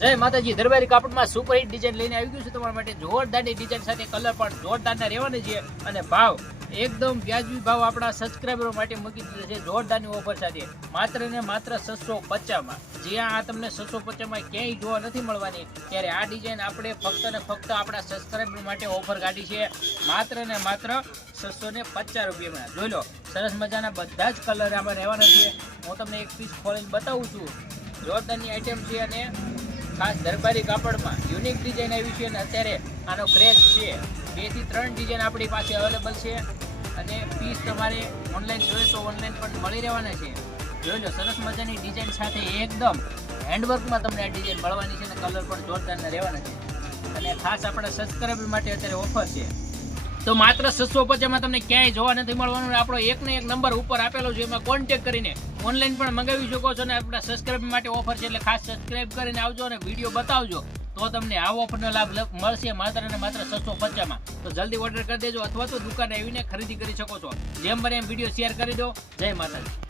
જય માતાજી, દરબારી કાપડમાં super hit design લઈને આવી ગયું છે તમારા માટે. જોરદારની ડિઝાઇન સાથે કલર પણ જોરદારના રહેવાની છે અને ભાવ એકદમ વ્યાજબી ભાવ આપણા સબસ્ક્રાઈબરો માટે મૂકી દીધો છે જોરદારની ઓફર સાથે. માત્ર ને માત્ર 650માં. જ્યાં આ તમને 650માં ક્યાંય જોવા નથી મળવાની, ત્યારે આ ડિઝાઇન આપણે ફક્ત ને ફક્ત આપણા સબસ્ક્રાઈબર માટે ઓફર કાઢી છે. માત્ર ને માત્ર 650 રૂપિયામાં. જોઈ લો, સરસ મજાના બધા જ કલર આમાં રહેવાના છે. હું તમને એક પીસ ખોલીને બતાવું છું. જોરદારની આઈટમ છે અને ખાસ દરબારી કાપડમાં યુનિક ડિઝાઇન આવી છે અને અત્યારે આનો ક્રેઝ છે. 2 થી 3 ડિઝાઇન આપણી પાસે અવેલેબલ છે અને પીસ તમારે ઓનલાઈન જોઈએ તો ઓનલાઈન પણ મળી રહેવાના છે. જોઈ લો, સરસ મજાની ડિઝાઇન સાથે એકદમ હેન્ડવર્કમાં તમને આ ડિઝાઇન મળવાની છે અને કલર પણ જોરદારના રહેવાના છે. અને ખાસ આપણા સબસ્ક્રાઈબર માટે અત્યારે ઓફર છે. તો માત્ર 650માં તમને ક્યાંય જોવા નથી મળવાનું. આપણો એક ને એક નંબર ઉપર આપેલો છે, એમાં કોન્ટેક્ટ કરીને ઓનલાઈન પણ મંગાવી શકો છો. અને આપણા સબસ્ક્રાઈબર માટે ઓફર છે, એટલે ખાસ સબસ્ક્રાઈબ કરીને આવજો અને વિડીયો બતાવજો, તો તમને આ ઓફરનો લાભ મળશે માત્ર ને માત્ર 650માં. તો જલ્દી ઓર્ડર કરી દેજો અથવા તો દુકાને આવીને ખરીદી કરી શકો છો. જેમ બને એમ વિડીયો શેર કરી દો. જય માતાજી.